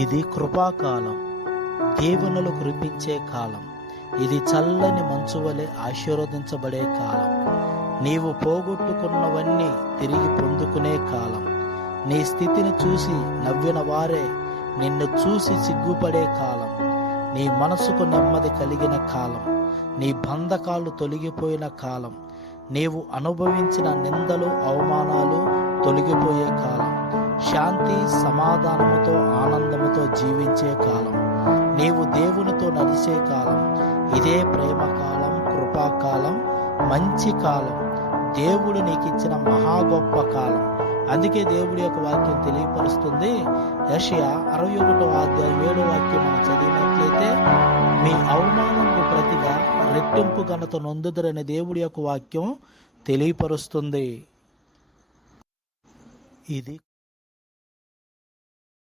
ఇది కృపాకాలం, దీవెనలు కురిపించే కాలం. ఇది చల్లని మంచు వలె ఆశీర్వదించబడే కాలం. నీవు పోగొట్టుకున్నవన్నీ తిరిగి పొందుకునే కాలం. నీ స్థితిని చూసి నవ్విన వారే నిన్ను చూసి సిగ్గుపడే కాలం. నీ మనసుకు నెమ్మది కలిగిన కాలం. నీ బంధకాలు తొలగిపోయిన కాలం. నీవు అనుభవించిన నిందలు అవమానాలు తొలగిపోయే కాలం. శాంతి సమాధానముతో ఆనందముతో జీవించే కాలం. నీవు దేవునితో నడిచే కాలం. ఇదే ప్రేమ కాలం, కృపాకాలం, మంచి కాలం. దేవుడు నీకు ఇచ్చిన మహా గొప్ప కాలం. అందుకే దేవుడి యొక్క వాక్యం తెలియపరుస్తుంది. యెషయా 61వ అధ్యాయం 7వ వాక్యం మనం చదివినట్లయితే, మీ అవమానంకు ప్రతిగా రెట్టింపు ఘనత నొందుదరని దేవుడి యొక్క వాక్యం తెలియపరుస్తుంది. ఇది